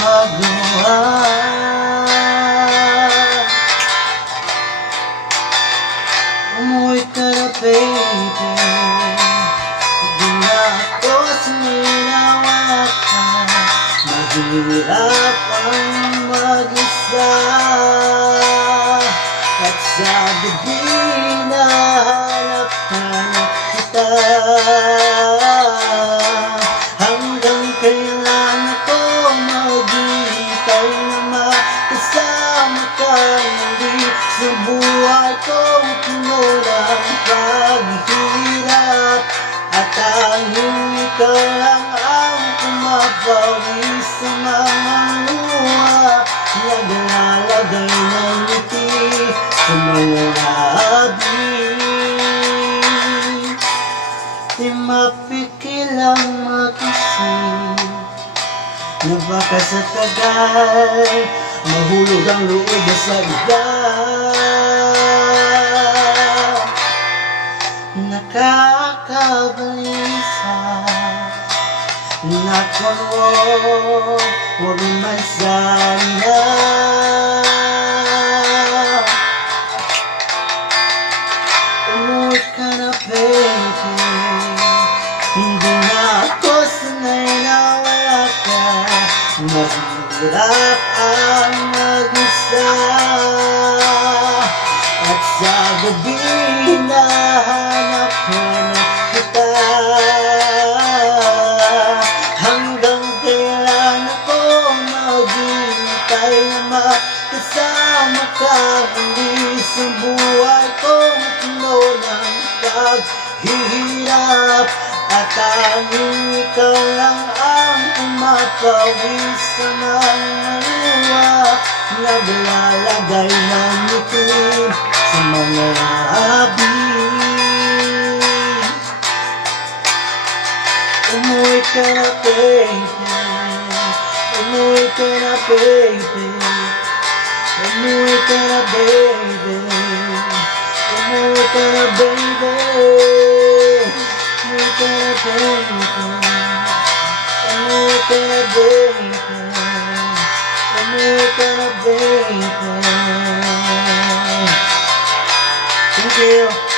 magawa. Umuwi ka na baby, di na ako suminawa ka. Mahirap ang mag-isa, at sa gabi nahanap-hanap kita. Hanggang kailan ako maghihintay na makasama ka muli sa buhay kong puno ng paghihirap, at tanging ikaw lang ang pumapawi sa mga luha, naglalagay ng ngiti sa mga labi. Di mapigilang mag-isip na baka sa tagal mahulog ang loob sa iba. Nakakabalisa na kung huwag man sana. Umuwi ka na baby, hindi na ako sanay na wala ka. Mahirap ang mag-isa, at sa gabi nahanap-hanap kita. Hanggang kailan ako maghihintay na makasama ka muli sa buhay kong puno ng paghihirap, at tanging ikaw lang ang pumapawi sa mga luha, naglalagay ng ngiti sa mga labi. Umuwi ka na baby, umuwi ka na baby, umuwi ka na baby, umuwi ka na baby, umuwi ka na baby, umuwi ka na baby, umuwi ka na baby. Thank you.